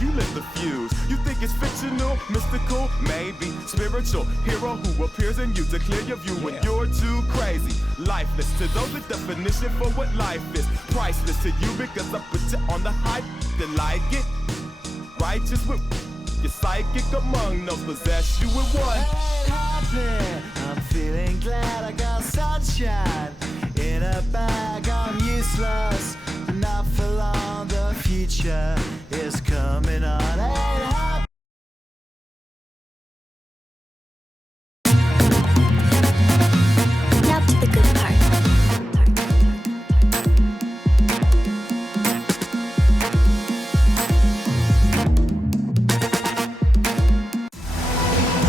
you lit the fuse. You think it's fictional, mystical, maybe spiritual hero who appears in you to clear your view when you're too crazy. Lifeless to those, the definition for what life is. Priceless to you because I put you on the hype. They like it. Righteous with your psychic among those possess you with one. Ain't happy, I'm feeling glad I got sunshine in a bag. I'm useless, but not for long. The future is coming on. Ain't happy. Now to the good part.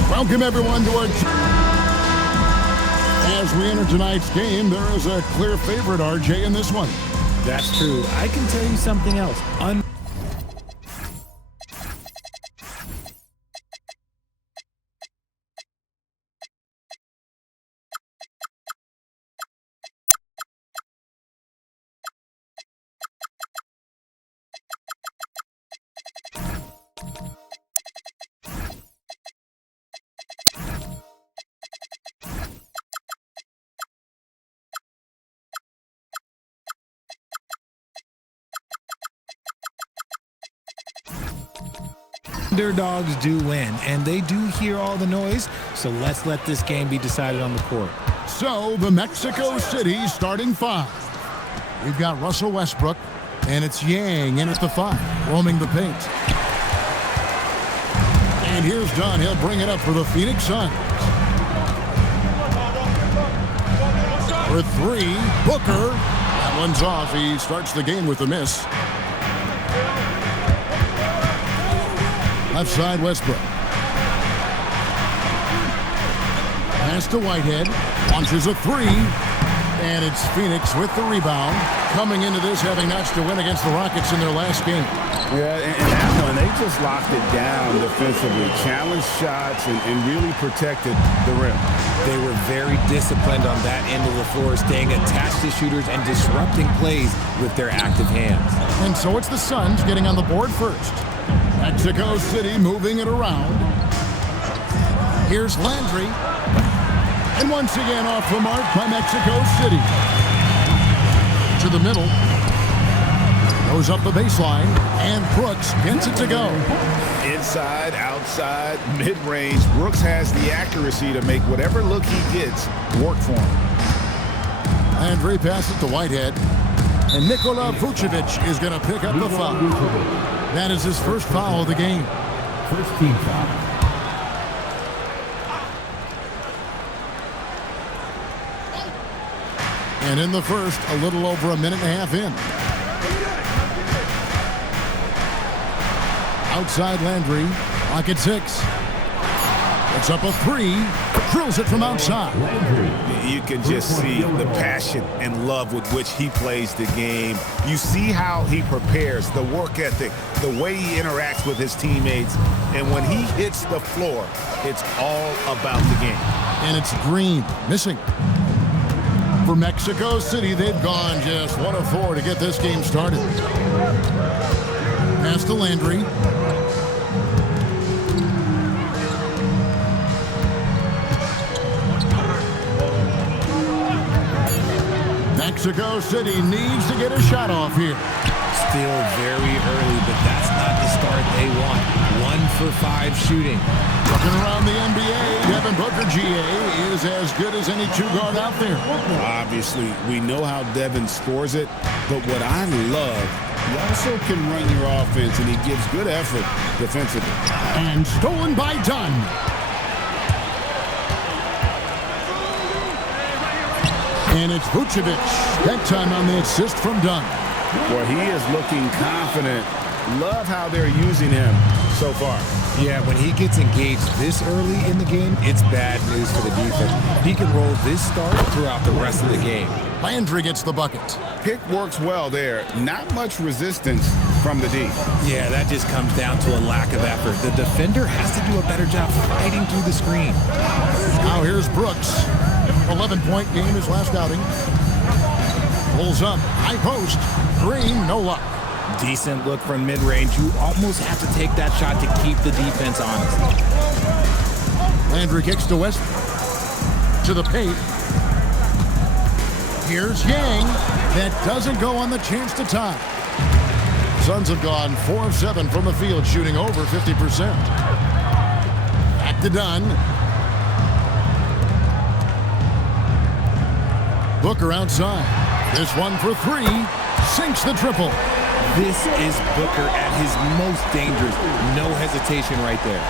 Welcome everyone to our as we enter tonight's game. There is a clear favorite, RJ, in this one. That's true. I can tell you something else. Underdogs do win, and they do hear all the noise, so let's let this game be decided on the court. So, the Mexico City starting five. We've got Russell Westbrook, and it's Yang in at the 5, roaming the paint. And here's Dunn. He'll bring it up for the Phoenix Suns. For 3, Booker. That one's off. He starts the game with a miss. Left side, Westbrook. Pass to Whitehead. Launches a 3. And it's Phoenix with the rebound. Coming into this, having notched a win against the Rockets in their last game. Yeah, and that one, they just locked it down defensively. Challenged shots and really protected the rim. They were very disciplined on that end of the floor, staying attached to shooters and disrupting plays with their active hands. And so it's the Suns getting on the board first. Mexico City moving it around. Here's Landry. And once again off the mark by Mexico City. To the middle. Goes up the baseline. And Brooks gets it to go. Inside, outside, mid-range. Brooks has the accuracy to make whatever look he gets work for him. Landry passes to Whitehead. And Nikola Vucevic is going to pick up the foul. That is his first foul of the game. First team foul. And in the first, a little over a minute and a half in. Outside Landry, pocket 6. It's up a 3, drills it from outside. You can just see the passion and love with which he plays the game. You see how he prepares, the work ethic, the way he interacts with his teammates. And when he hits the floor, it's all about the game. And it's Green missing. For Mexico City, they've gone just 1 of 4 to get this game started. Pass to Landry. Mexico City needs to get a shot off here. Still very early, but that's not the start they want. 1 for 5 shooting. Looking around the NBA, Devin Booker, GA, is as good as any 2-guard out there. Obviously, we know how Devin scores it, but what I love, he also can run your offense, and he gives good effort defensively. And stolen by Dunn. And it's Vucevic. That time on the assist from Dunn. Well, he is looking confident. Love how they're using him so far. Yeah, when he gets engaged this early in the game, it's bad news for the defense. He can roll this start throughout the rest of the game. Landry gets the bucket. Pick works well there. Not much resistance from the D. Yeah, that just comes down to a lack of effort. The defender has to do a better job fighting through the screen. Now here's Brooks. 11-point game his last outing. Pulls up, high post. Green, no luck. Decent look from mid-range. You almost have to take that shot to keep the defense honest. Landry kicks to West. To the paint. Here's Yang. That doesn't go on the chance to tie. Suns have gone 4 of 7 from the field, shooting over 50%. Back to Dunn. Booker outside. This one for 3. Sinks the triple. This is Booker at his most dangerous. No hesitation right there.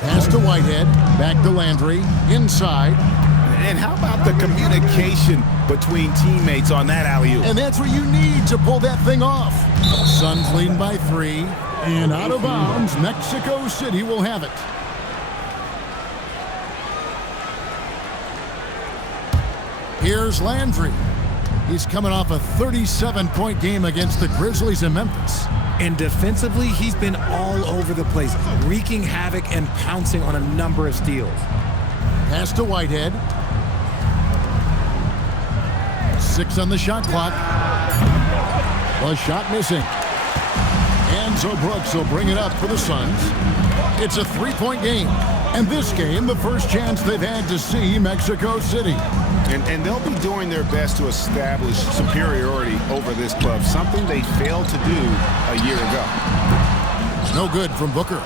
Pass to Whitehead. Back to Landry. Inside. And how about the communication between teammates on that alley-oop? And that's what you need to pull that thing off. Suns leading by 3. And out of bounds, Mexico City will have it. Here's Landry. He's coming off a 37-point game against the Grizzlies in Memphis. And defensively, he's been all over the place, wreaking havoc and pouncing on a number of steals. Pass to Whitehead. 6 on the shot clock. A shot missing. And so Brooks will bring it up for the Suns. It's a 3-point game. And this game, the first chance they've had to see Mexico City. And they'll be doing their best to establish superiority over this club, something they failed to do a year ago. No good from Booker.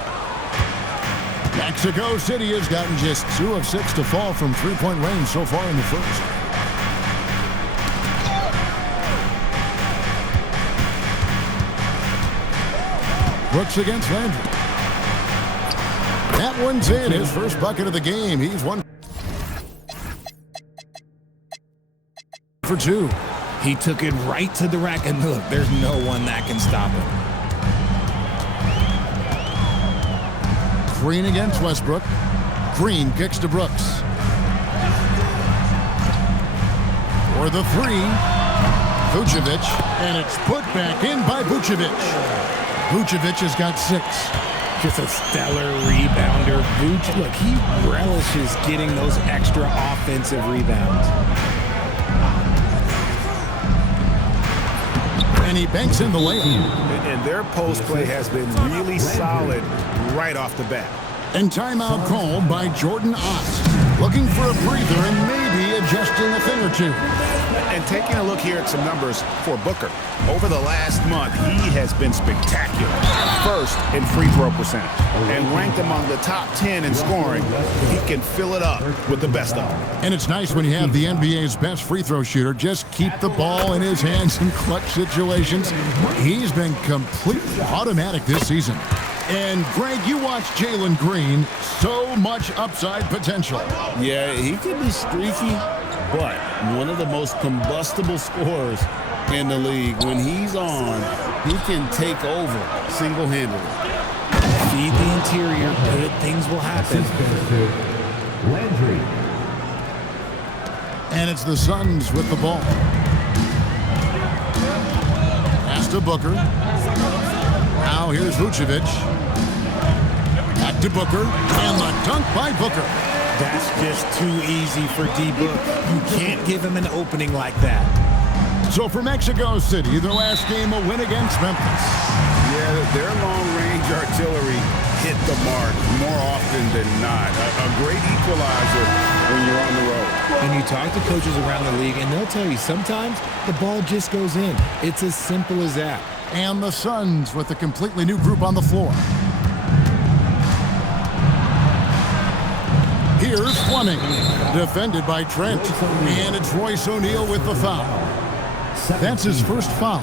Mexico City has gotten just 2 of 6 to fall from 3-point range so far in the first. Brooks against Landry. That one's in. His first bucket of the game. He's 1 for 2. He took it right to the rack, and look, there's no one that can stop him. Green against Westbrook. Green kicks to Brooks. For the 3, Vucevic, and it's put back in by Vucevic. Vucevic has got 6. Just a stellar rebounder. Vuce, look, he relishes getting those extra offensive rebounds. And he banks in the layup. And their post play has been really solid right off the bat. And timeout called by Jordan Ott. Looking for a breather and maybe adjusting a thing or two. And taking a look here at some numbers for Booker. Over the last month, he has been spectacular. First in free throw percentage. And ranked among the top 10 in scoring. He can fill it up with the best of them. And it's nice when you have the NBA's best free throw shooter just keep the ball in his hands in clutch situations. He's been completely automatic this season. And, Greg, you watch Jalen Green. So much upside potential. Yeah, he can be streaky, but one of the most combustible scorers in the league. When he's on, he can take over single-handedly. Feed the interior, good things will happen. Landry. And it's the Suns with the ball. Pass to Booker. Now here's Vucevic. Back to Booker. And the dunk by Booker. That's just too easy for D-Book. You can't give him an opening like that. So for Mexico City, their last game a win against Memphis. Yeah, their long-range artillery hit the mark more often than not. A great equalizer when you're on the road. And you talk to coaches around the league, and they'll tell you sometimes the ball just goes in. It's as simple as that. And the Suns with a completely new group on the floor. Here's Fleming, defended by Trent. And it's Royce O'Neal with the foul. That's his first foul.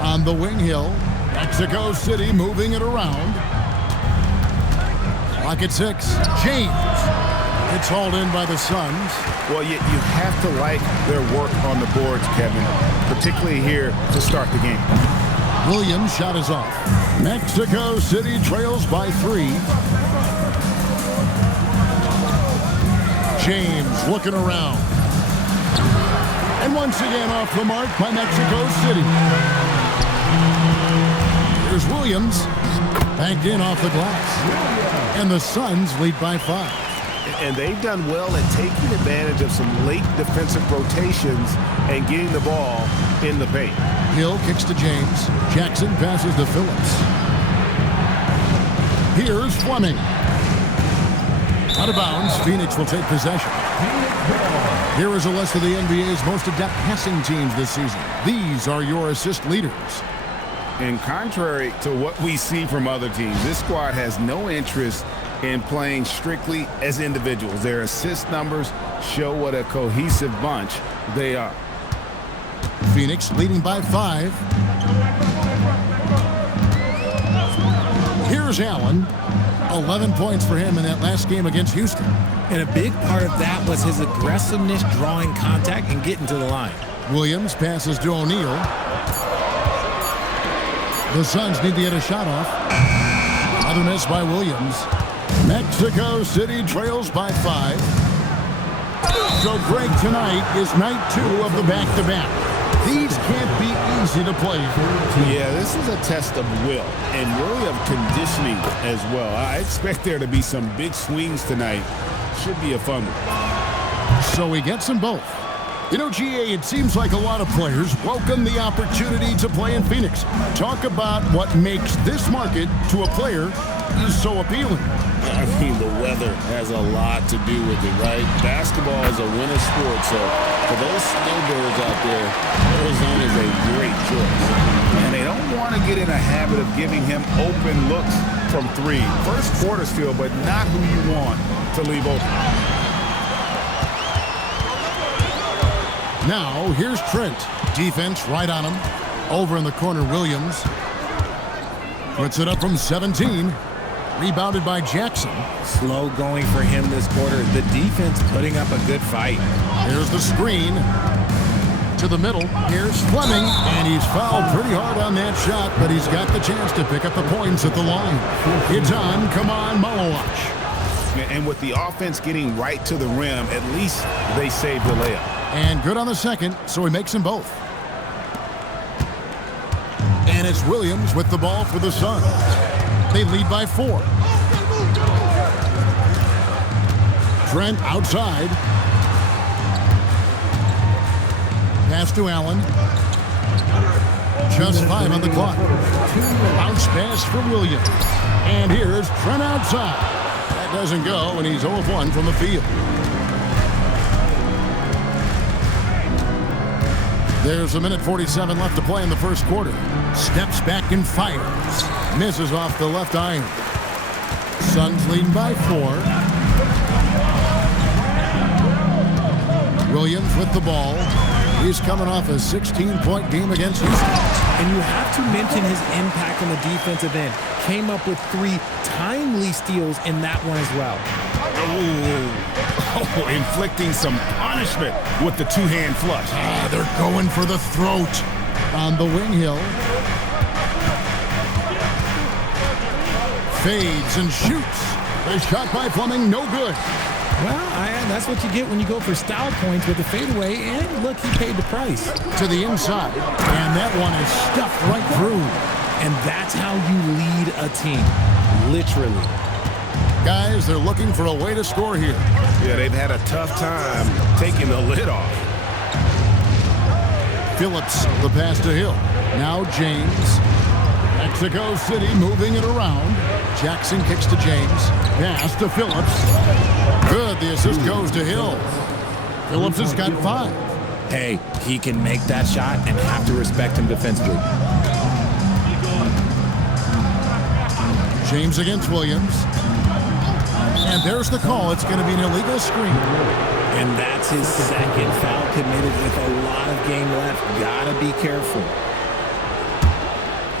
On the wing hill, Mexico City moving it around. Clock at 6. James. It's hauled in by the Suns. Well, you have to like their work on the boards, Kevin, particularly here to start the game. Williams' shot is off. Mexico City trails by 3. James looking around. And once again off the mark by Mexico City. Here's Williams. Banked in off the glass. And the Suns lead by 5. And they've done well at taking advantage of some late defensive rotations and getting the ball in the paint. Hill kicks to James. Jackson passes to Phillips. Here's Fleming. Out of bounds, Phoenix will take possession. Here is a list of the NBA's most adept passing teams this season. These are your assist leaders. And contrary to what we see from other teams, this squad has no interest in playing strictly as individuals. Their assist numbers show what a cohesive bunch they are. Phoenix leading by 5. Here's Allen. 11 points for him in that last game against Houston. And a big part of that was his aggressiveness, drawing contact and getting to the line. Williams passes to O'Neal. The Suns need to get a shot off. Another miss by Williams. Mexico City trails by 5. So Greg, tonight is night 2 of the back-to-back. These can't be easy to play. Yeah, this is a test of will and really of conditioning as well. I expect there to be some big swings tonight. Should be a fun one. So he gets them both. You know, GA, it seems like a lot of players welcome the opportunity to play in Phoenix. Talk about what makes this market to a player so appealing. I mean, the weather has a lot to do with it, right? Basketball is a winter sport, so for those snowbirds out there, Arizona is a great choice. And they don't want to get in a habit of giving him open looks from 3. First quarter's feel, but not who you want to leave open. Now, here's Trent. Defense right on him. Over in the corner, Williams. Puts it up from 17. Rebounded by Jackson. Slow going for him this quarter. The defense putting up a good fight. Here's the screen. To the middle. Here's Fleming. And he's fouled pretty hard on that shot, but he's got the chance to pick up the points at the line. It's on. Come on, Malawach. And with the offense getting right to the rim, at least they saved the layup. And good on the second, so he makes them both. And it's Williams with the ball for the Suns. They lead by 4. Trent outside. Pass to Allen. Just 5 on the clock. Bounce pass for Williams. And here's Trent outside. That doesn't go, and he's 0 of 1 from the field. There's 1:47 left to play in the first quarter. Steps back and fires. Misses off the left iron. Suns leading by 4. Williams with the ball. He's coming off a 16-point game against Houston. And you have to mention his impact on the defensive end. Came up with 3 timely steals in that one as well. Oh, inflicting some punishment with the 2-hand flush. They're going for the throat on the wing hill. Fades and shoots. The shot by Fleming, no good. Well, that's what you get when you go for style points with the fadeaway. And look, he paid the price. To the inside. And that one is stuffed right through. And that's how you lead a team. Literally. Guys, they're looking for a way to score here. Yeah, they've had a tough time taking the lid off. Phillips, the pass to Hill. Now James. Mexico City moving it around. Jackson kicks to James. Pass to Phillips. Good, the assist goes to Hill. Phillips has got 5. Hey, he can make that shot and have to respect him defensively. James against Williams. And there's the call. It's going to be an illegal screen. And that's his second foul committed with a lot of game left. Gotta be careful.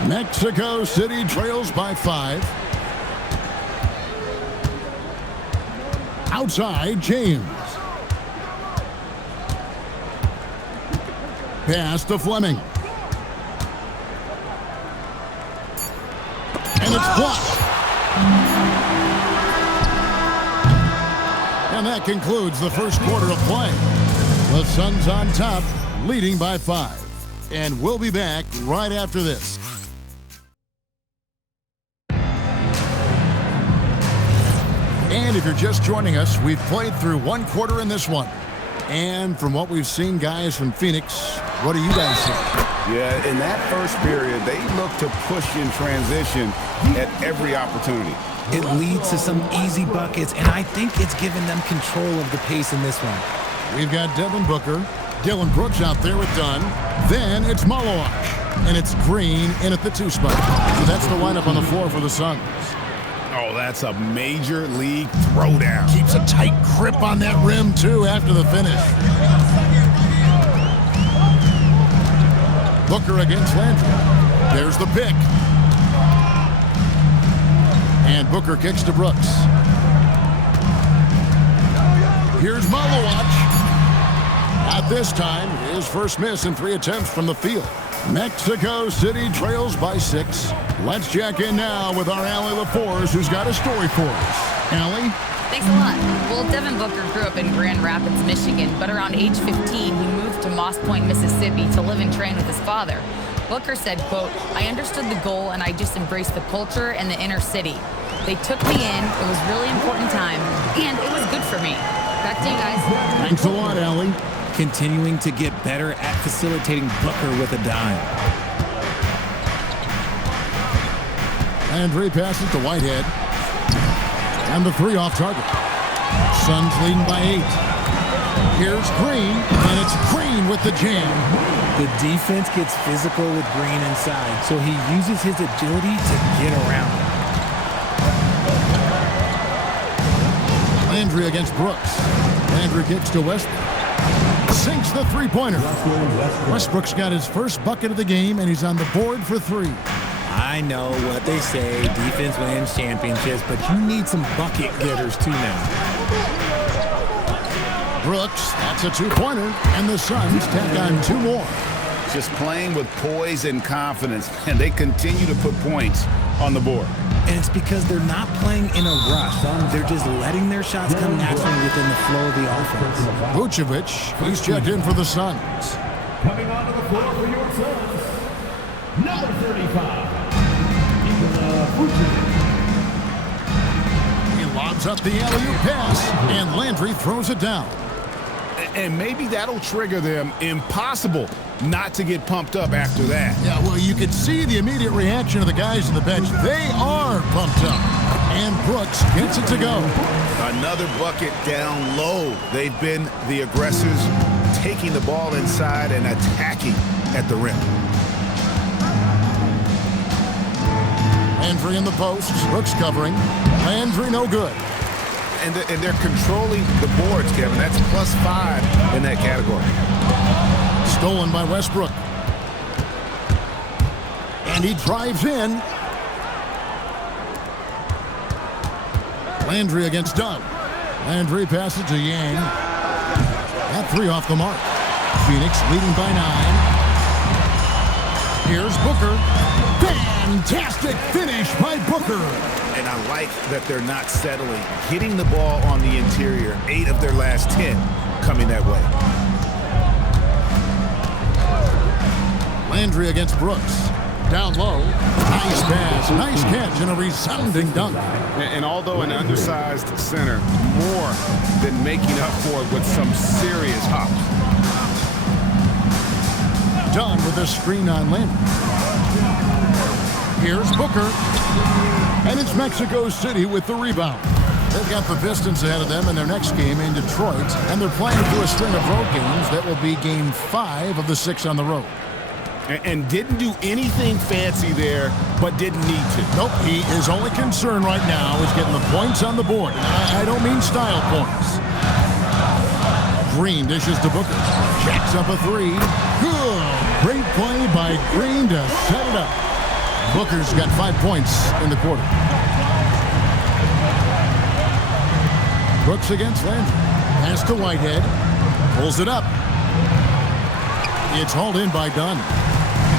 Mexico City trails by 5. Outside, James. Pass to Fleming. And it's blocked. And that concludes the first quarter of play. The Suns on top, leading by 5. And we'll be back right after this. And if you're just joining us, we've played through one quarter in this one. And from what we've seen, guys from Phoenix, what do you guys think? Yeah, in that first period, they look to push in transition at every opportunity. It leads to some easy buckets, and I think it's given them control of the pace in this one. We've got Devin Booker, Dylan Brooks out there with Dunn. Then it's Malloy, and it's Green in at the 2 spot. So that's the lineup on the floor for the Suns. Oh, that's a major league throwdown. Keeps a tight grip on that rim, too, after the finish. Booker against Landry. There's the pick. And Booker kicks to Brooks. Here's Malowacz. At this time, his first miss in 3 attempts from the field. Mexico City trails by 6. Let's check in now with our Allie LaForce, who's got a story for us. Allie? Thanks a lot. Well, Devin Booker grew up in Grand Rapids, Michigan, but around age 15, he moved to Moss Point, Mississippi to live and train with his father. Booker said, quote, "I understood the goal and I just embraced the culture and the inner city. They took me in. It was a really important time, and it was good for me." Back to you guys. Thanks a lot, Allie. Continuing to get better at facilitating Booker with a dime. Landry passes to Whitehead. And the 3 off target. Suns leading by 8. Here's Green, and it's Green with the jam. The defense gets physical with Green inside, so he uses his agility to get around. Landry against Brooks. Landry kicks to Westbrook. Sinks the 3-pointer. Westbrook's got his first bucket of the game, and he's on the board for 3. I know what they say, defense wins championships, but you need some bucket getters too now. Brooks, that's a 2-pointer, and the Suns tack on 2 more. Just playing with poise and confidence, and they continue to put points on the board. And it's because they're not playing in a rush. They're just letting their shots come naturally within the flow of the offense. Vucevic, he's checked in for the Suns. Coming onto the floor for your Suns, number 35, Vucevic. He lobs up the alley-oop pass, and Landry throws it down. And maybe that'll trigger them. Impossible not to get pumped up after that. Yeah, well, you could see the immediate reaction of the guys on the bench. They are pumped up. And Brooks gets it to go. Another bucket down low. They've been the aggressors, taking the ball inside and attacking at the rim. Landry in the post. Brooks covering. Landry no good. And they're controlling the boards, Kevin. That's +5 in that category. Stolen by Westbrook. And he drives in. Landry against Dunn. Landry passes to Yang. That 3 off the mark. Phoenix leading by 9. Here's Booker. Fantastic finish by Booker. And I like that they're not settling. Hitting the ball on the interior, 8 of their last 10 coming that way. Landry against Brooks. Down low. Nice pass. Nice catch and a resounding dunk. And although an undersized center, more than making up for it with some serious hops. Dunn with a screen on Landry. Here's Booker. And it's Mexico City with the rebound. They've got the Pistons ahead of them in their next game in Detroit, and they're playing through a string of road games that will be game 5 of the 6 on the road. And didn't do anything fancy there, but didn't need to. Nope, his only concern right now is getting the points on the board. I don't mean style points. Green dishes to Booker. Jacks up a 3. Good. Great play by Green to set it up. Booker's got 5 points in the quarter. Brooks against Landry. Pass to Whitehead. Pulls it up. It's hauled in by Dunn.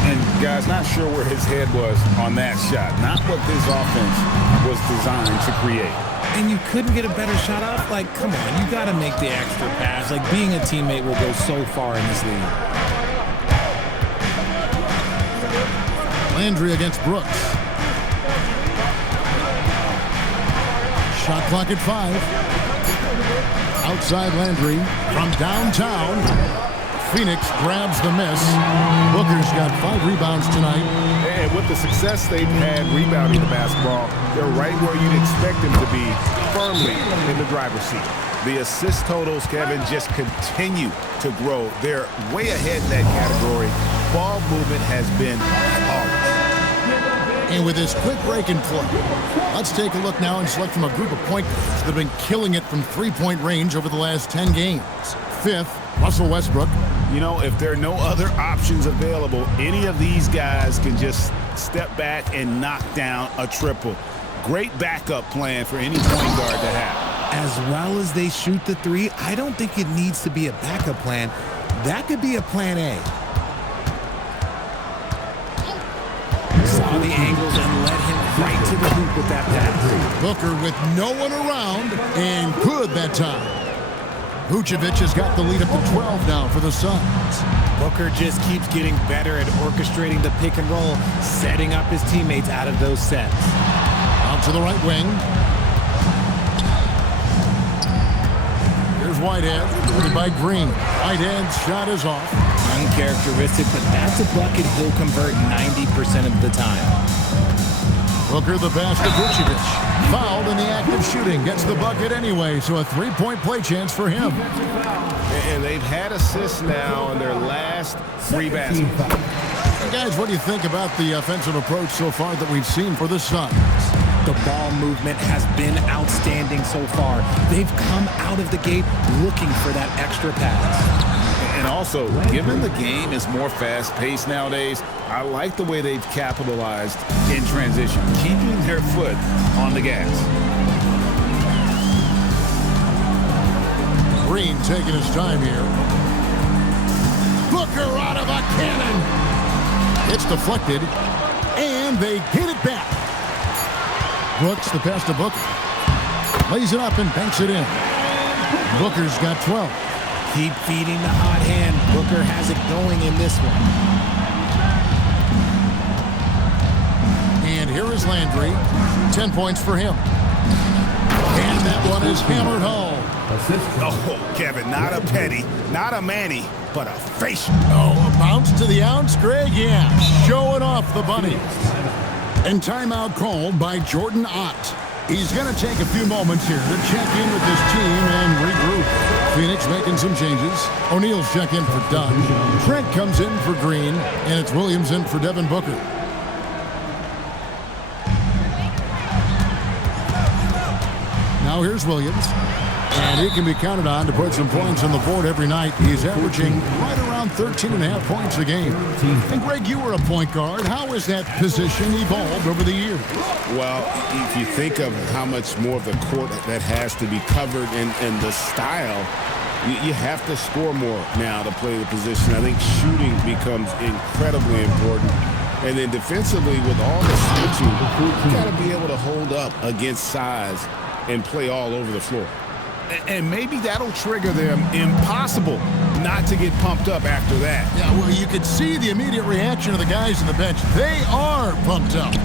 And guys, not sure where his head was on that shot. Not what this offense was designed to create. and you couldn't get a better shot off? Like, come on, you got to make the extra pass. Like, being a teammate will go so far in this league. Landry against Brooks. Shot clock at 5. Outside Landry from downtown. Phoenix grabs the miss. Booker's got 5 rebounds tonight. And with the success they've had rebounding the basketball, they're right where you'd expect them to be, firmly in the driver's seat. The assist totals, Kevin, just continue to grow. They're way ahead in that category. Ball movement has been flawless. And with his quick break and play, let's take a look now and select from a group of point guards that have been killing it from three-point range over the last 10 games. 5th, Russell Westbrook. You know, if there are no other options available, any of these guys can just step back and knock down a triple. Great backup plan for any point guard to have. As well as they shoot the 3, I don't think it needs to be a backup plan. That could be a plan A. Saw the angles and led him right to the hoop with that pass. Booker with no one around, and good that time. Vucevic has got the lead up to 12 now for the Suns. Booker just keeps getting better at orchestrating the pick and roll, setting up his teammates out of those sets. Out to the right wing. Here's Whitehead, guarded by Green. Whitehead's shot is off. Uncharacteristic, but that's a bucket he'll convert 90% of the time. Booker the pass to Vucevic. Fouled in the act of shooting. Gets the bucket anyway, so a 3-point play chance for him. And they've had assists now in their last 3 baskets. And guys, what do you think about the offensive approach so far that we've seen for the Suns? The ball movement has been outstanding so far. They've come out of the gate looking for that extra pass. And also, given the game is more fast-paced nowadays, I like the way they've capitalized in transition, keeping their foot on the gas. Green taking his time here. Booker out of a cannon. It's deflected, and they get it back. Brooks, the pass to Booker. Lays it up and banks it in. Booker's got 12. Keep feeding the hot hand. Booker has it going in this one. And here is Landry. 10 points for him. And that one is hammered home. Oh, Kevin, not a petty, not a Manny, but a facial. Oh, a bounce to the ounce, Greg? Yeah, showing off the bunny. And timeout called by Jordan Ott. He's going to take a few moments here to check in with his team and regroup. Phoenix making some changes. O'Neal's check in for Dunn. Trent comes in for Green, and it's Williams in for Devin Booker. Now here's Williams. And he can be counted on to put some points on the board every night. He's averaging right around 13.5 points a game. And Greg, you were a point guard. How has that position evolved over the years? Well, if you think of how much more of the court that has to be covered and the style, you have to score more now to play the position. I think shooting becomes incredibly important. And then defensively, with all the switching, you got to be able to hold up against size and play all over the floor. And maybe that'll trigger them. Impossible not to get pumped up after that. Yeah, well, you could see the immediate reaction of the guys on the bench. They are pumped up.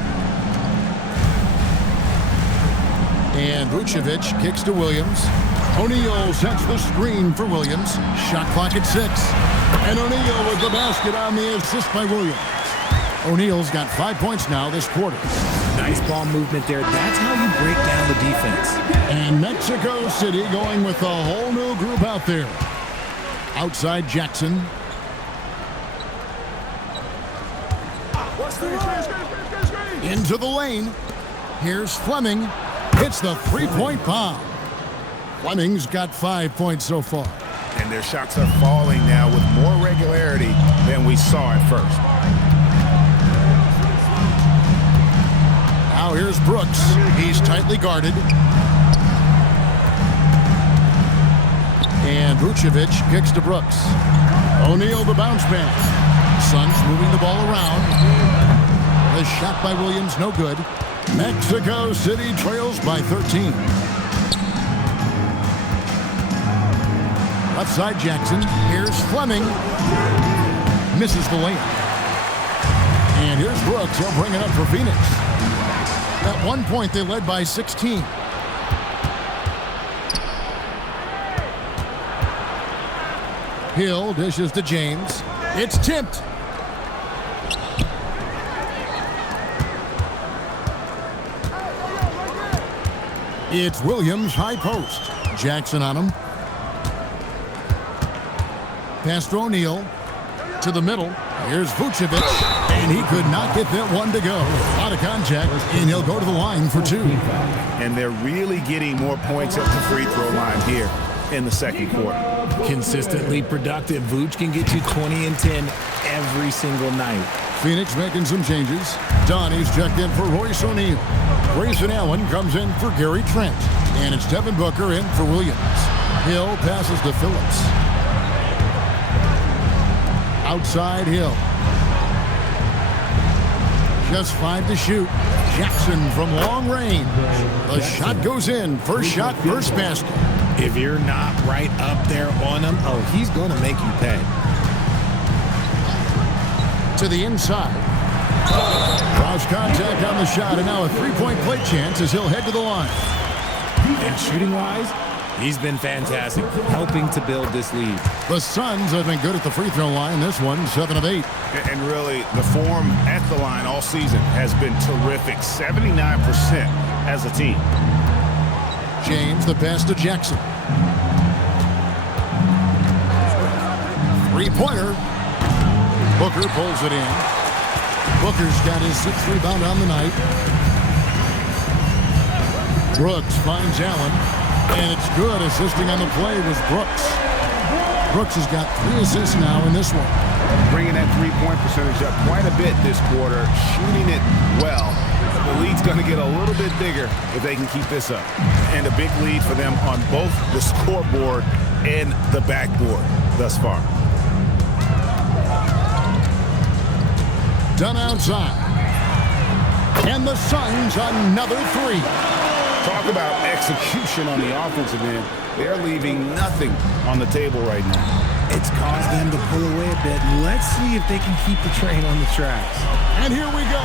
And Vucevic kicks to Williams. O'Neal sets the screen for Williams. Shot clock at 6. And O'Neal with the basket on the assist by Williams. O'Neal's got 5 points now this quarter. Nice ball movement there. That's how you break down the defense. And Mexico City going with a whole new group out there. Outside Jackson. Into the lane. Here's Fleming. Hits the three-point bomb. Fleming's got 5 points so far. And their shots are falling now with more regularity than we saw at first. Now here's Brooks. He's tightly guarded. And Vucevic kicks to Brooks. O'Neal the bounce pass. Suns moving the ball around. The shot by Williams, no good. Mexico City trails by 13. Left side Jackson. Here's Fleming. Misses the layup. And here's Brooks. He'll bring it up for Phoenix. At one point, they led by 16. Hill dishes to James. It's tipped. It's Williams, high post. Jackson on him. Pass to O'Neal. To the middle. Here's Vucevic. And he could not get that one to go. Out of contact, and he'll go to the line for two. And they're really getting more points at the free throw line here in the second quarter. Consistently productive. Vooch can get you 20 and 10 every single night. Phoenix making some changes. Donnie's checked in for Royce O'Neal. Grayson Allen comes in for Gary Trent. And it's Devin Booker in for Williams. Hill passes to Phillips. Outside Hill. Just 5 to shoot. Jackson from long range. The shot goes in. First shot, first basket. If you're not right up there on him, oh, he's going to make you pay. To the inside. Cross contact on the shot, and now a three-point play chance as he'll head to the line. And shooting-wise, he's been fantastic, helping to build this lead. The Suns have been good at the free throw line. This one, 7 of 8. And really, the form at the line all season has been terrific. 79% as a team. James, the pass to Jackson. Three-pointer. Booker pulls it in. Booker's got his 6th rebound on the night. Brooks finds Allen, and it's good. Assisting on the play was Brooks. Brooks has got 3 assists now in this one. Bringing that three-point percentage up quite a bit this quarter, shooting it well. The lead's going to get a little bit bigger if they can keep this up. And a big lead for them on both the scoreboard and the backboard thus far. Done outside. And the Suns another 3. Talk about execution on the offensive end. They're leaving nothing on the table right now. It's caused them to pull away a bit. Let's see if they can keep the train on the tracks. And here we go.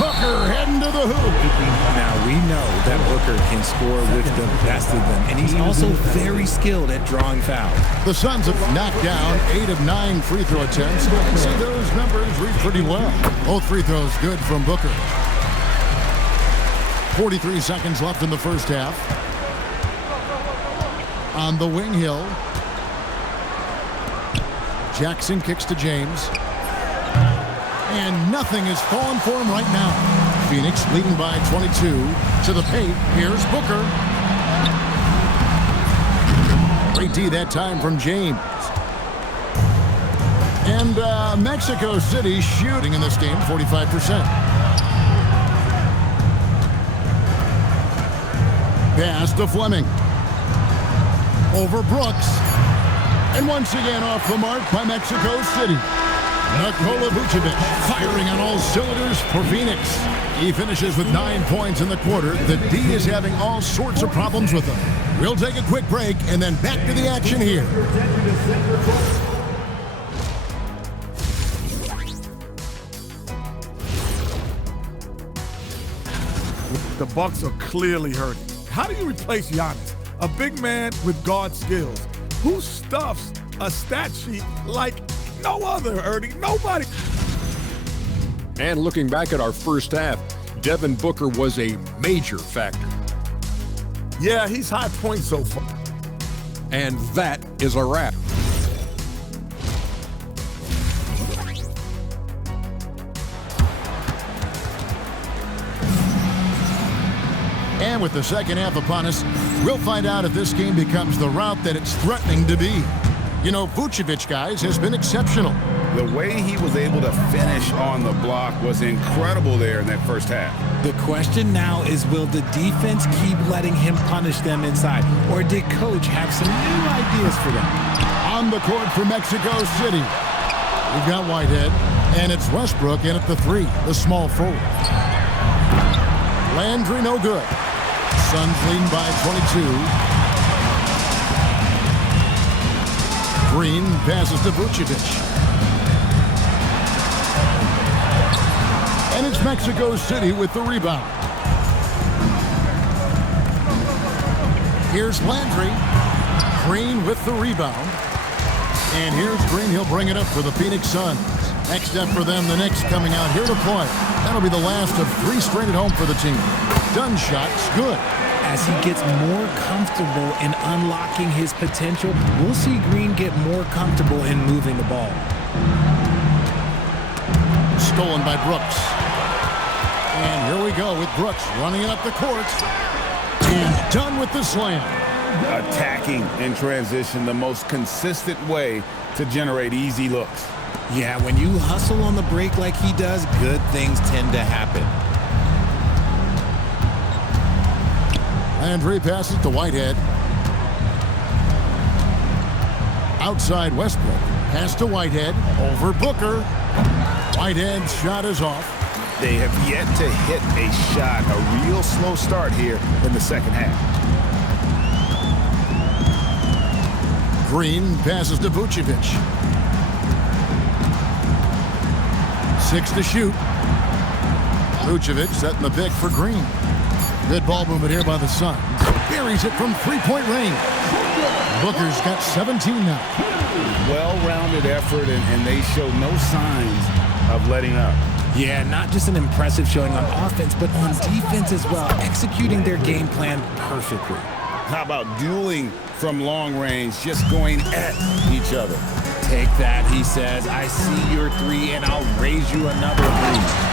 Booker heading to the hoop. Now, we know that Booker can score with the best of them. And he's also very skilled at drawing fouls. The Suns have knocked down 8 of 9 free throw attempts. See, those numbers read pretty well. Both free throws good from Booker. 43 seconds left in the first half. On the wing, Hill. Jackson kicks to James. And nothing is falling for him right now. Phoenix leading by 22. To the paint. Here's Booker. Great D that time from James. And Mexico City shooting in this game, 45%. Pass to Fleming. Over Brooks. And once again off the mark by Mexico City. Nikola Vucevic firing on all cylinders for Phoenix. He finishes with 9 points in the quarter. The D is having all sorts of problems with him. We'll take a quick break and then back to the action here. The Bucks are clearly hurting. How do you replace Giannis, a big man with guard skills, who stuffs a stat sheet like no other, Ernie? Nobody. And looking back at our first half, Devin Booker was a major factor. Yeah, he's high points so far. And that is a wrap. And with the second half upon us, we'll find out if this game becomes the route that it's threatening to be. You know, Vucevic, guys, has been exceptional. The way he was able to finish on the block was incredible there in that first half. The question now is, will the defense keep letting him punish them inside? Or did Coach have some new ideas for them? On the court for Mexico City. We've got Whitehead, and it's Westbrook in at the 3, the small forward. Landry no good. Suns leading by 22. Green passes to Vucevic. And it's Mexico City with the rebound. Here's Landry. Green with the rebound. And here's Green. He'll bring it up for the Phoenix Suns. Next step for them, the Knicks coming out here to play. That'll be the last of 3 straight at home for the team. Dunn shot's good. As he gets more comfortable in unlocking his potential, we'll see Green get more comfortable in moving the ball. Stolen by Brooks. And here we go with Brooks running it up the court. And Dunn with the slam. Attacking in transition, the most consistent way to generate easy looks. Yeah, when you hustle on the break like he does, good things tend to happen. Landry passes to Whitehead. Outside Westbrook. Pass to Whitehead. Over Booker. Whitehead's shot is off. They have yet to hit a shot. A real slow start here in the second half. Green passes to Vucevic. 6 to shoot. Vucevic setting the pick for Green. Good ball movement here by the Suns. Buries it from 3-point range. Booker's got 17 now. Well-rounded effort, and they show no signs of letting up. Yeah, not just an impressive showing on offense, but on defense as well, executing their game plan perfectly. How about dueling from long range, just going at each other? Take that, he says. I see your 3, and I'll raise you another 3.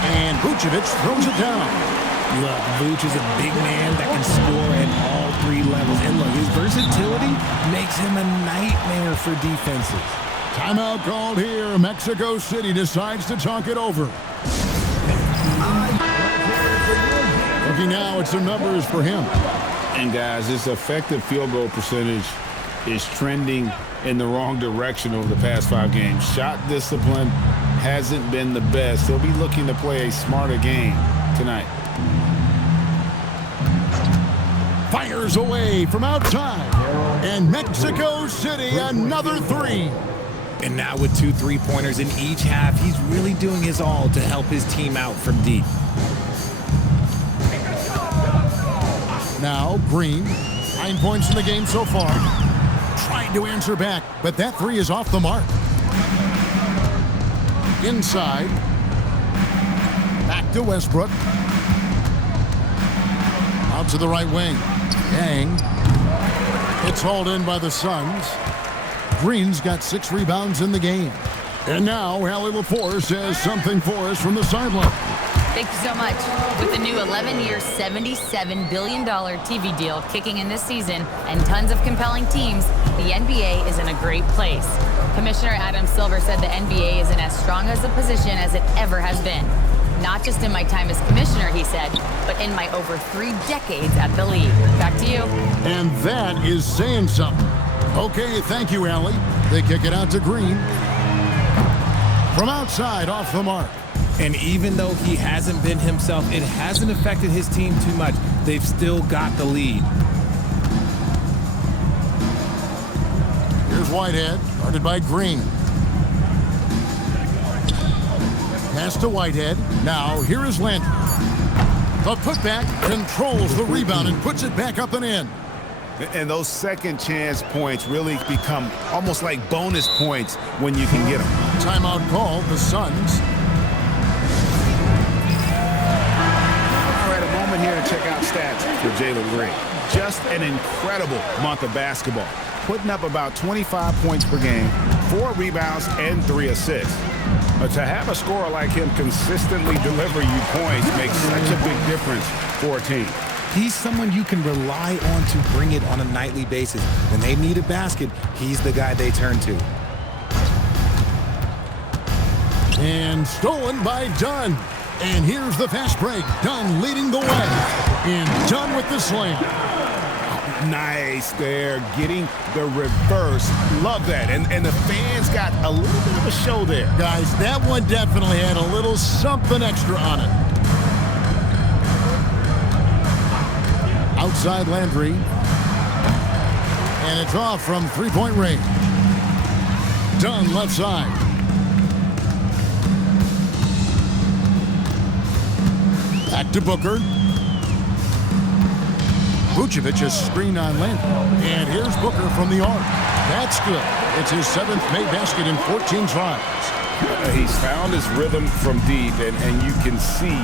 And Vucevic throws it down. Look, Vuce is a big man that can score at all 3 levels. And look, his versatility makes him a nightmare for defenses. Timeout called here. Mexico City decides to talk it over. Looking now at some numbers for him. And guys, this effective field goal percentage is trending in the wrong direction over the past 5 games. Shot discipline hasn't been the best. He'll be looking to play a smarter game tonight. Fires away from outside. And Mexico City, another 3. And now with 2 3-pointers in each half, he's really doing his all to help his team out from deep. Now Green, 9 points in the game so far. Trying to answer back, but that 3 is off the mark. Inside. Back to Westbrook. Out to the right wing. Yang. It's hauled in by the Suns. Green's got 6 rebounds in the game. And now Allie LaForce says something for us from the sideline. Thank you so much. With the new 11-year, $77 billion TV deal kicking in this season and tons of compelling teams, the NBA is in a great place. Commissioner Adam Silver said the NBA is in as strong as a position as it ever has been. Not just in my time as commissioner, he said, but in my over 3 decades at the league. Back to you. And that is saying something. Okay, thank you, Allie. They kick it out to Green. From outside, off the mark. And even though he hasn't been himself, it hasn't affected his team too much. They've still got the lead. Here's Whitehead, guarded by Green. Pass to Whitehead. Now, here is Landry. The putback controls the rebound and puts it back up and in. And those second chance points really become almost like bonus points when you can get them. Timeout called, the Suns. Here to check out stats for Jalen Green. Just an incredible month of basketball, putting up about 25 points per game, 4 rebounds, and 3 assists. But to have a scorer like him consistently deliver you points makes such a big difference for a team. He's someone you can rely on to bring it on a nightly basis. When they need a basket, he's the guy they turn to. And stolen by Dunn. And here's the fast break. Dunn leading the way. And Dunn with the slam. Nice there, getting the reverse. Love that. And the fans got a little bit of a show there. Guys, that one definitely had a little something extra on it. Outside Landry. And it's off from 3-point range. Dunn left side. Back to Booker. Vucevic is screened on Landry. And here's Booker from the arc. That's good. It's his 7th made basket in 14 tries. He's found his rhythm from deep, and you can see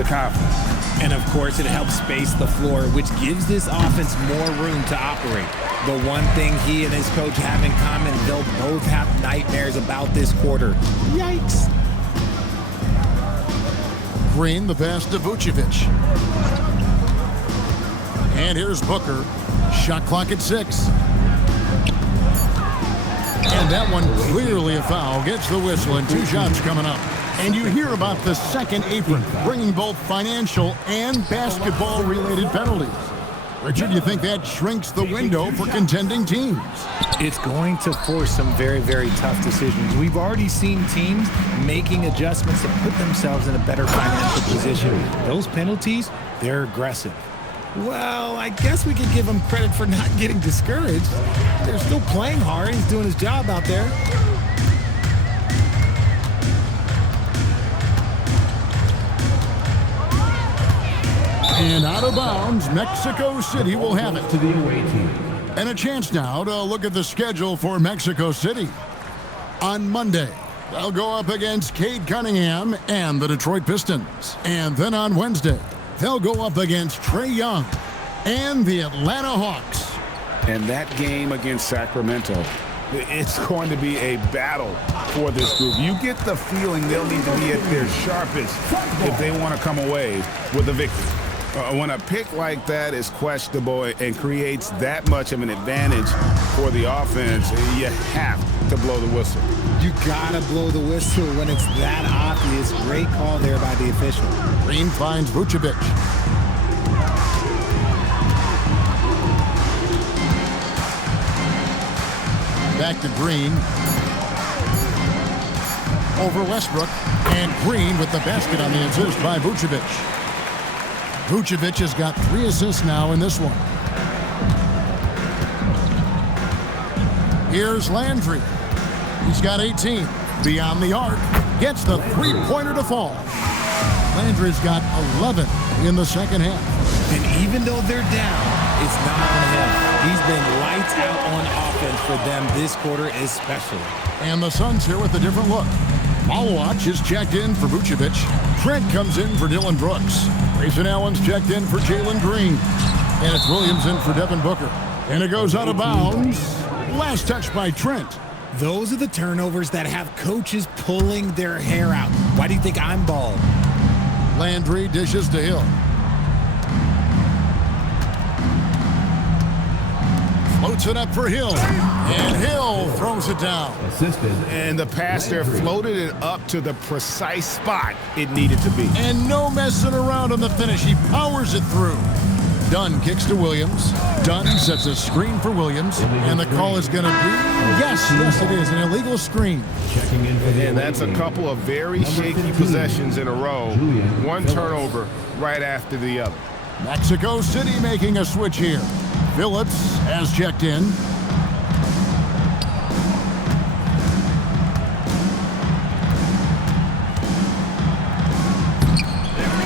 the confidence. And of course, it helps space the floor, which gives this offense more room to operate. The one thing he and his coach have in common, they'll both have nightmares about this quarter. Yikes. Green, the pass to Vucevic. And here's Booker. Shot clock at 6. And that one clearly a foul. Gets the whistle and 2 shots coming up. And you hear about the second apron, bringing both financial and basketball-related penalties. Richard, you think that shrinks the window for contending teams? It's going to force some very, very tough decisions. We've already seen teams making adjustments to put themselves in a better financial position. Those penalties, they're aggressive. Well, I guess we could give him credit for not getting discouraged. They're still playing hard. He's doing his job out there. And out of bounds, Mexico City will have it. To the away team. And a chance now to look at the schedule for Mexico City. On Monday, they'll go up against Cade Cunningham and the Detroit Pistons. And then on Wednesday, they'll go up against Trae Young and the Atlanta Hawks. And that game against Sacramento, it's going to be a battle for this group. You get the feeling they'll need to be at their sharpest if they want to come away with a victory. When a pick like that is questionable and creates that much of an advantage for the offense, you have to blow the whistle. You gotta blow the whistle when it's that obvious. Great call there by the official. Green finds Vucevic. Back to Green. Over Westbrook. And Green with the basket on the assist by Vucevic. Vucevic has got 3 assists now in this one. Here's Landry. He's got 18. Beyond the arc. Gets the 3-pointer to fall. Landry's got 11 in the second half. And even though they're down, it's not on him. He's been lights out on offense for them this quarter especially. And the Suns here with a different look. Malwatch is checked in for Vucevic. Trent comes in for Dylan Brooks. Grayson Allen's checked in for Jalen Green. And it's Williams in for Devin Booker. And it goes out of bounds. Last touch by Trent. Those are the turnovers that have coaches pulling their hair out. Why do you think I'm bald? Landry dishes to Hill. Floats it up for Hill. And Hill throws it down. Assisted. And the pass there floated it up to the precise spot it needed to be. And no messing around on the finish. He powers it through. Dunn kicks to Williams. Dunn sets a screen for Williams. And the call is going to be, yes, it is, an illegal screen. Checking in for the And that's a couple of very shaky possessions in a row. One turnover right after the other. Mexico City making a switch here. Phillips has checked in.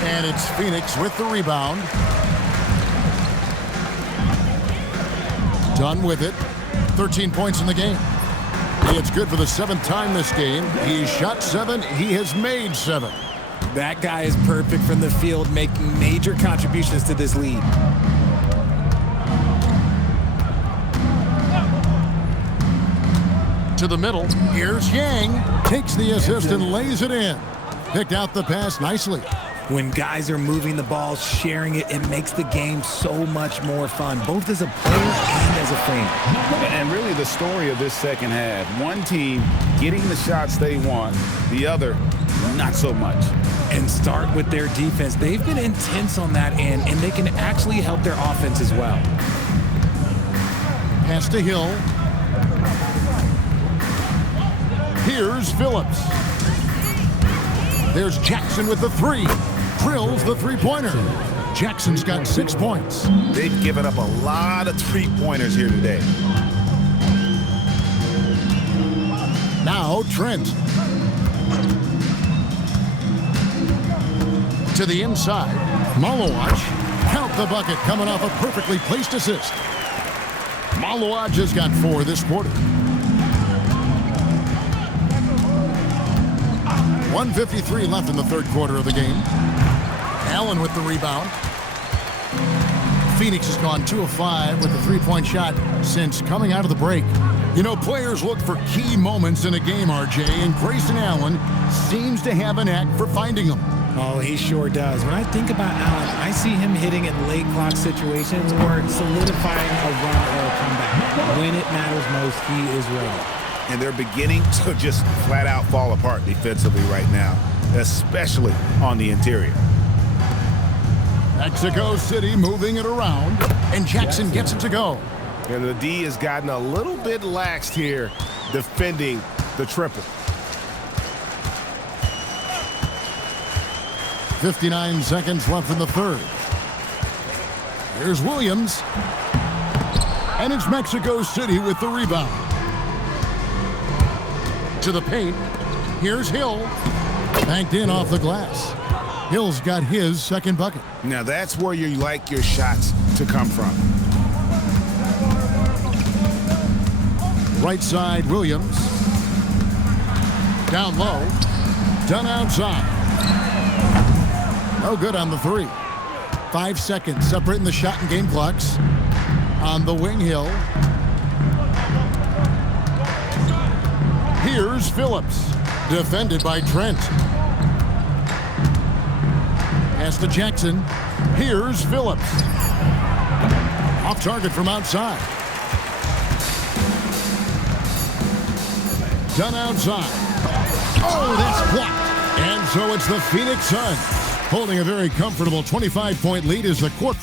And it's Phoenix with the rebound. Done with it. 13 points in the game. It's good for the 7th time this game. He shot 7. He has made 7. That guy is perfect from the field, making major contributions to this lead. To the middle. Here's Yang. Takes the assist and lays it in. Picked out the pass nicely. When guys are moving the ball, sharing it, it makes the game so much more fun, both as a player and as a fan. And really the story of this second half, one team getting the shots they want, the other not so much. And start with their defense. They've been intense on that end, and they can actually help their offense as well. Pass to Hill. Here's Phillips. There's Jackson with the 3. Drills the 3-pointer. Jackson's got 6 points. They've given up a lot of 3-pointers here today. Now Trent. To the inside. Malowaj. Count the bucket coming off a perfectly placed assist. Malowaj has got 4 this quarter. 1:53 left in the third quarter of the game. Allen with the rebound. Phoenix has gone 2 of 5 with the three-point shot since coming out of the break. You know, players look for key moments in a game, RJ, and Grayson Allen seems to have a knack for finding them. Oh, he sure does. When I think about Allen, I see him hitting in late clock situations or solidifying a run or a comeback. When it matters most, he is ready. And they're beginning to just flat out fall apart defensively right now, especially on the interior. Mexico City moving it around, and Jackson gets it to go. And the D has gotten a little bit laxed here defending the triple. 59 seconds left in the third. Here's Williams. And it's Mexico City with the rebound. To the paint. Here's Hill. Banked in off the glass. Hill's got his second bucket. Now that's where you like your shots to come from. Right side, Williams. Down low. Done outside. No good on the three. 5 seconds separating the shot and game clocks. On the wing, Hill. Here's Phillips. Defended by Trent. Pass to Jackson. Here's Phillips. Off target from outside. Done outside. Oh, that's blocked. And so it's the Phoenix Suns holding a very comfortable 25-point lead as the court.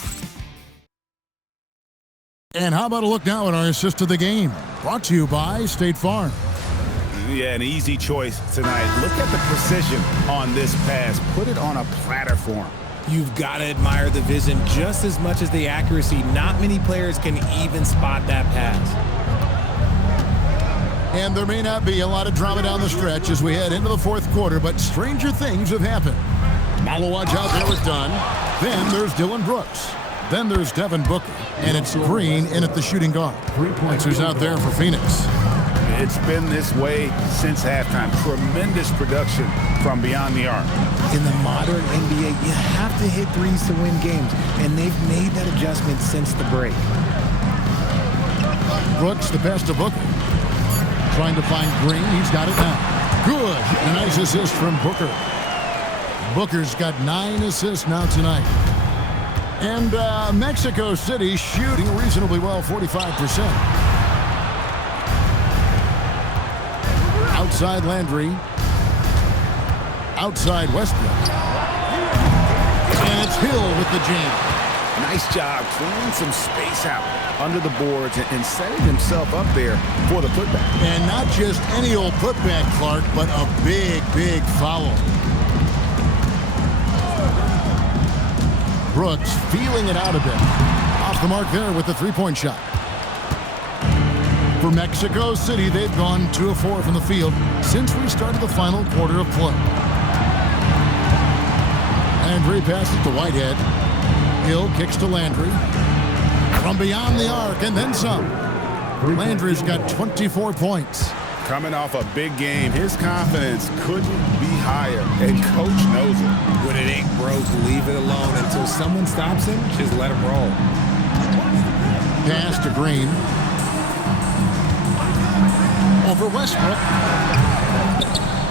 And how about a look now at our assist of the game? Brought to you by State Farm. Yeah, an easy choice tonight. Look at the precision on this pass. Put it on a platter for him. You've got to admire the vision just as much as the accuracy. Not many players can even spot that pass. And there may not be a lot of drama down the stretch as we head into the fourth quarter, but stranger things have happened. Malowaj out there is done. Then there's Dylan Brooks. Then there's Devin Booker. And it's Green in at the shooting guard. Who's out there for Phoenix. It's been this way since halftime. Tremendous production from beyond the arc. In the modern NBA, you have to hit threes to win games, and they've made that adjustment since the break. Brooks, the pass to Booker. Trying to find Green. He's got it now. Good. A nice assist from Booker. Booker's got 9 assists now tonight. And Mexico City shooting reasonably well, 45%. Outside Landry. Outside Westbrook. And it's Hill with the jam. Nice job clearing some space out under the boards and setting himself up there for the putback. And not just any old putback, Clark, but a big, big foul. Brooks feeling it out a bit. Off the mark there with the three-point shot. For Mexico City, they've gone 2 of 4 from the field since we started the final quarter of play. Landry passes to Whitehead. Hill kicks to Landry. From beyond the arc and then some. Landry's got 24 points. Coming off a big game, his confidence couldn't be higher, and coach knows it. When it ain't broke, leave it alone until someone stops him. Just let him roll. Pass to Green. Over Westbrook.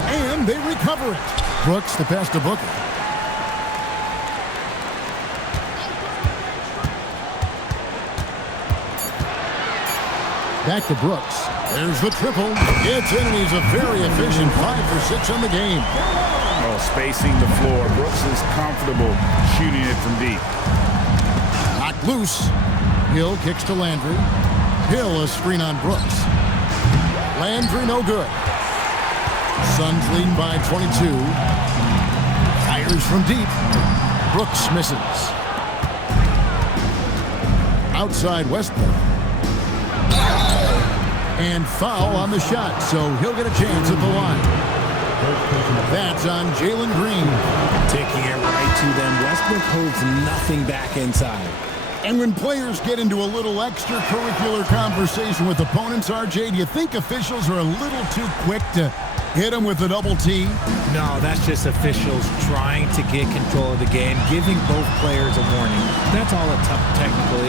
And they recover it. Brooks, the pass to Booker. Back to Brooks. There's the triple. It's in, and he's a very efficient 5 for 6 on the game. Oh, spacing the floor. Brooks is comfortable shooting it from deep. Knocked loose. Hill kicks to Landry. Hill a screen on Brooks. Landry no good. Suns leading by 22. Fires from deep. Brooks misses. Outside Westbrook. And foul on the shot, so he'll get a chance at the line. That's on Jalen Green. Taking it right to them. Westbrook holds nothing back inside. And when players get into a little extracurricular conversation with opponents, RJ, do you think officials are a little too quick to hit them with a double T? No, that's just officials trying to get control of the game, giving both players a warning. That's all a tough technical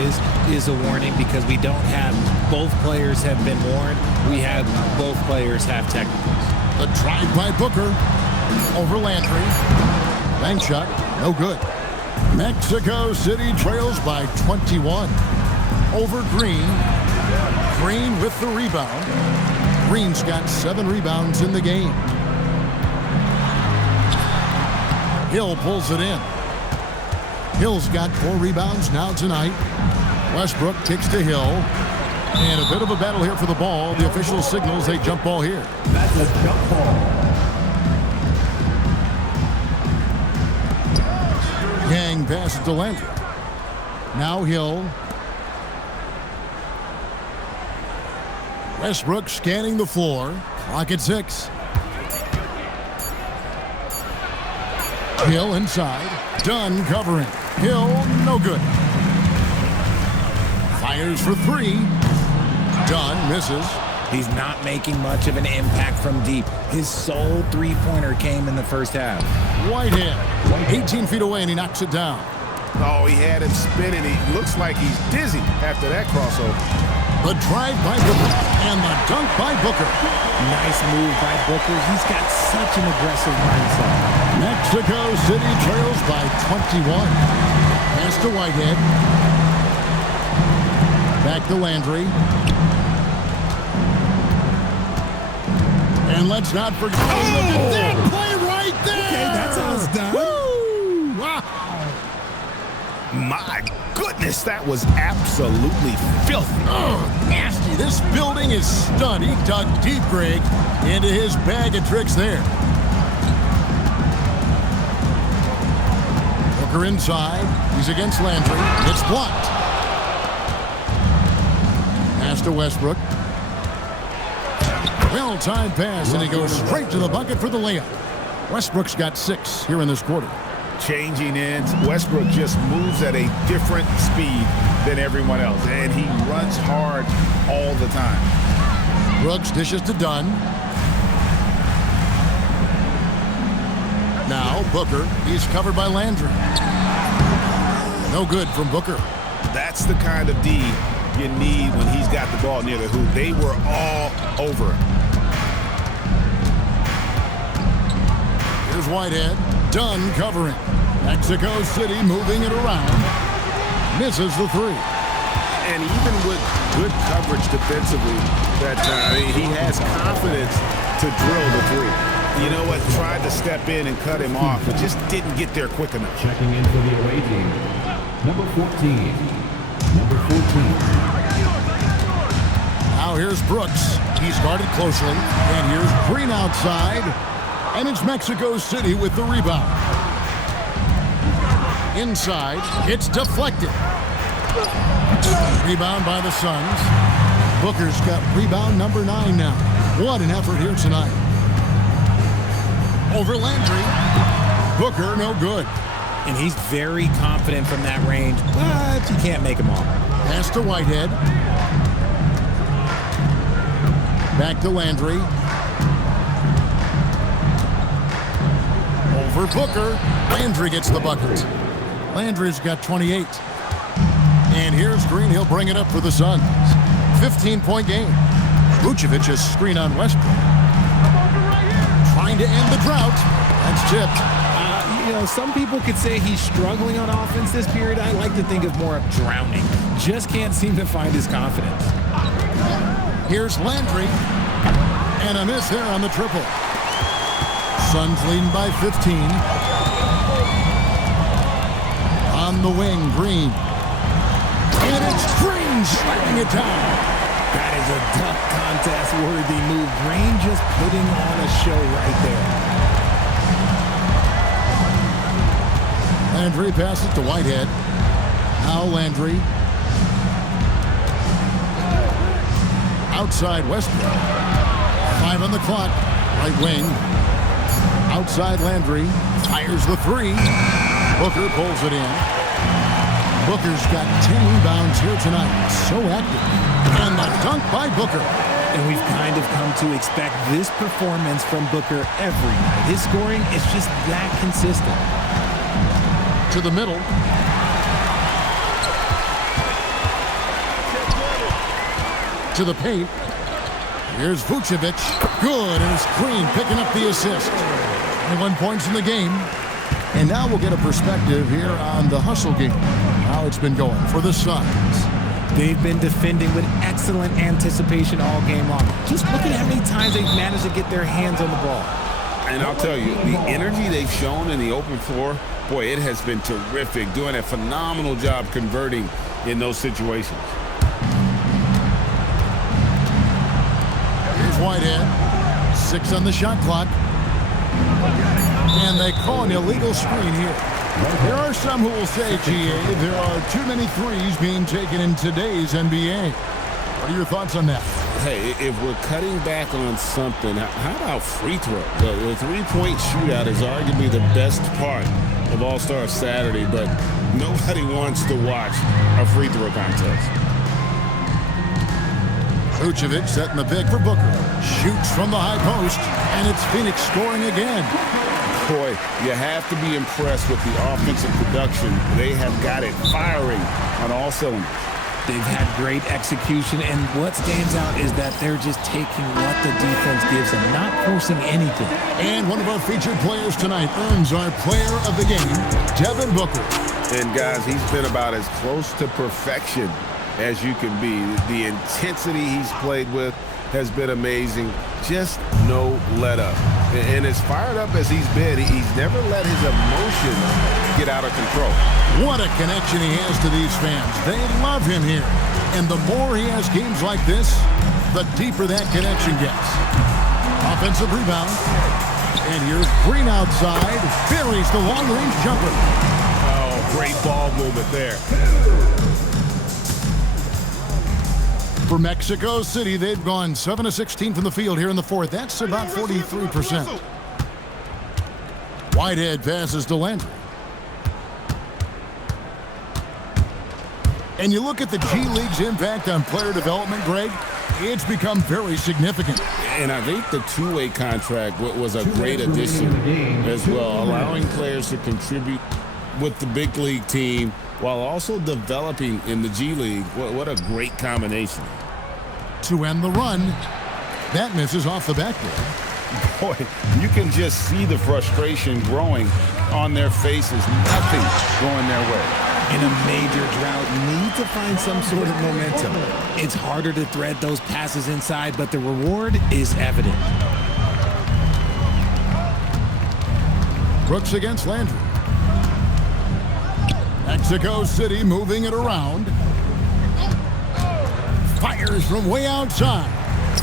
is a warning, because we don't have both players have been warned. We have both players have technicals. The drive by Booker over Landry. Bank shot, no good. Mexico City trails by 21. Over Green. Green with the rebound. Green's got 7 rebounds in the game. Hill pulls it in. Hill's got 4 rebounds now tonight. Westbrook kicks to Hill. And a bit of a battle here for the ball. The official signals a jump ball here. That's a jump ball. Yang passes to Landry. Now Hill. Westbrook scanning the floor. Clock at 6. Hill inside. Dunn covering. Hill, no good. Fires for 3. Dunn misses. He's not making much of an impact from deep. His sole three-pointer came in the first half. Whitehead, 18 feet away, and he knocks it down. Oh, he had him spinning. He looks like he's dizzy after that crossover. The drive by Booker and the dunk by Booker. Nice move by Booker. He's got such an aggressive mindset. Mexico City trails by 21. Pass to Whitehead. Back to Landry. And let's not forget the big play right there. Okay, that's how it's done. Woo! Wow. My goodness, that was absolutely filthy. Oh, nasty. This building is stunned. He dug deep, Greg, into his bag of tricks there. Booker inside. He's against Landry. It's blocked. Pass to Westbrook. Well-timed pass, and he goes straight to the bucket for the layup. Westbrook's got 6 here in this quarter. Changing ends, Westbrook just moves at a different speed than everyone else, and he runs hard all the time. Brooks dishes to Dunn. Now Booker, he's covered by Landry. No good from Booker. That's the kind of D you need when he's got the ball near the hoop. They were all over him. Here's Whitehead. Dunn covering. Mexico City moving it around. Misses the 3. And even with good coverage defensively, he has confidence to drill the 3. You know what? Tried to step in and cut him off, but just didn't get there quick enough. Checking in for the away team, number 14. Number 14. Now here's Brooks. He's guarded closely. And here's Green outside. And it's Mexico City with the rebound. Inside, it's deflected. Rebound by the Suns. Booker's got rebound number 9 now. What an effort here tonight. Over Landry. Booker, no good. And he's very confident from that range, but you can't make him all. Pass to Whitehead. Back to Landry. Over Booker. Landry gets the bucket. Landry's got 28. And here's Green. He'll bring it up for the Suns. 15-point game. Vucevic's screen on Westbrook. Trying to end the drought. That's tipped. Some people could say he's struggling on offense this period. I like to think of more of drowning. Just can't seem to find his confidence. Here's Landry. And a miss there on the triple. Suns leading by 15. On the wing, Green. And it's Green slamming it down. That is a dunk contest-worthy move. Green just putting on a show right there. Landry passes to Whitehead. Now Landry. outside Westbrook. 5 on the clock. Right wing. Outside Landry. Fires the three. Booker pulls it in. Booker's got 10 rebounds here tonight. So active. And the dunk by Booker. And we've kind of come to expect this performance from Booker every night. His scoring is just that consistent. To the middle. To the paint. Here's Vucevic. Good, and it's Green picking up the assist. 21 points in the game. And now we'll get a perspective here on the hustle game. How it's been going for the Suns. They've been defending with excellent anticipation all game long. Just look at how many times they've managed to get their hands on the ball. And I'll tell you, the energy they've shown in the open floor, boy, it has been terrific. Doing a phenomenal job converting in those situations. Here's Whitehead. 6 on the shot clock. And they call an illegal screen here. There are some who will say, GA, there are too many threes being taken in today's NBA. What are your thoughts on that? Hey, if we're cutting back on something, how about free throw? The three-point shootout is arguably the best part of All-Star Saturday, but nobody wants to watch a free throw contest. Vucevic setting the pick for Booker. Shoots from the high post, and it's Phoenix scoring again. Boy, you have to be impressed with the offensive production. They have got it firing on all cylinders. They've had great execution, and what stands out is that they're just taking what the defense gives them, not forcing anything. And one of our featured players tonight earns our player of the game, Devin Booker. And guys, he's been about as close to perfection as you can be. The intensity he's played with has been amazing. Just no let up. And as fired up as he's been, he's never let his emotions get out of control. What a connection he has to these fans. They love him here. And the more he has games like this, the deeper that connection gets. Offensive rebound. And here's Green outside. Buries the long-range jumper. Oh, great ball movement there. For Mexico City, they've gone 7 of 16 from the field here in the fourth. That's about 43%. Whitehead passes to Landry. And you look at the G League's impact on player development, Greg, it's become very significant. And I think the two-way contract was a great addition as well, allowing players to contribute with the big league team while also developing in the G League. What a great combination. To end the run, that misses off the backboard. Boy, you can just see the frustration growing on their faces. Nothing going their way. In a major drought, need to find some sort of momentum. It's harder to thread those passes inside, but the reward is evident. Brooks against Landry. Mexico City moving it around. Fires from way outside.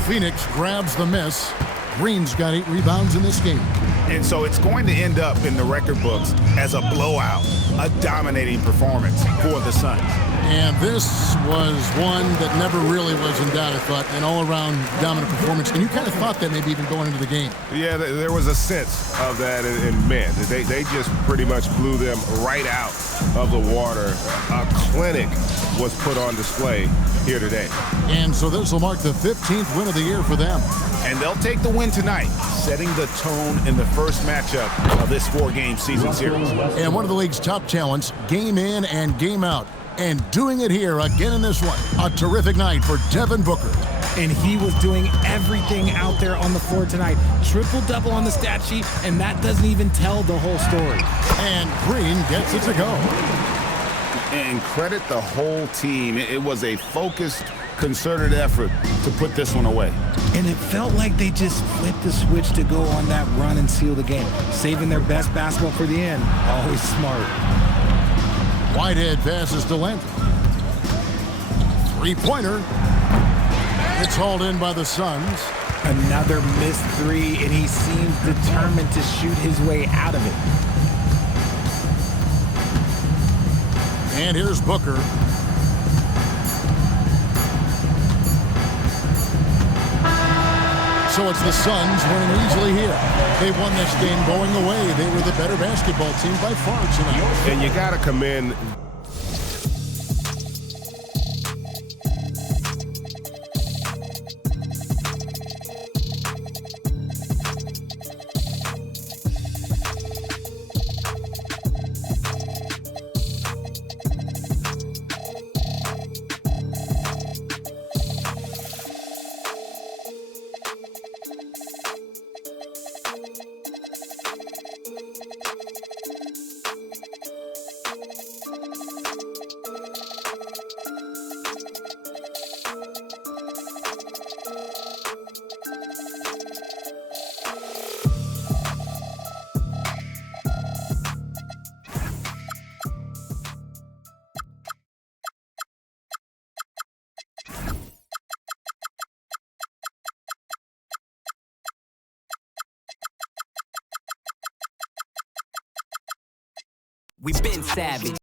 Phoenix grabs the miss. Green's got 8 rebounds in this game. And so it's going to end up in the record books as a blowout, a dominating performance for the Suns. And this was one that never really was in doubt, I thought, an all-around dominant performance. And you kind of thought that maybe even going into the game. Yeah, there was a sense of that in men. They just pretty much blew them right out of the water. A clinic was put on display here today. And so this will mark the 15th win of the year for them. And they'll take the win tonight, setting the tone in the first matchup of this 4-game season series. And one of the league's top talents, game in and game out. And doing it here again in this one. A terrific night for Devin Booker. And he was doing everything out there on the floor tonight. Triple-double on the stat sheet, and that doesn't even tell the whole story. And Green gets it to go. And credit the whole team. It was a focused, concerted effort to put this one away. And it felt like they just flipped the switch to go on that run and seal the game. Saving their best basketball for the end. Always smart. Whitehead passes to Landry. Three-pointer. It's hauled in by the Suns. Another missed three, and he seems determined to shoot his way out of it. And here's Booker. So it's the Suns winning easily here. They won this game going away. They were the better basketball team by far tonight. And you got to commend We've been savage.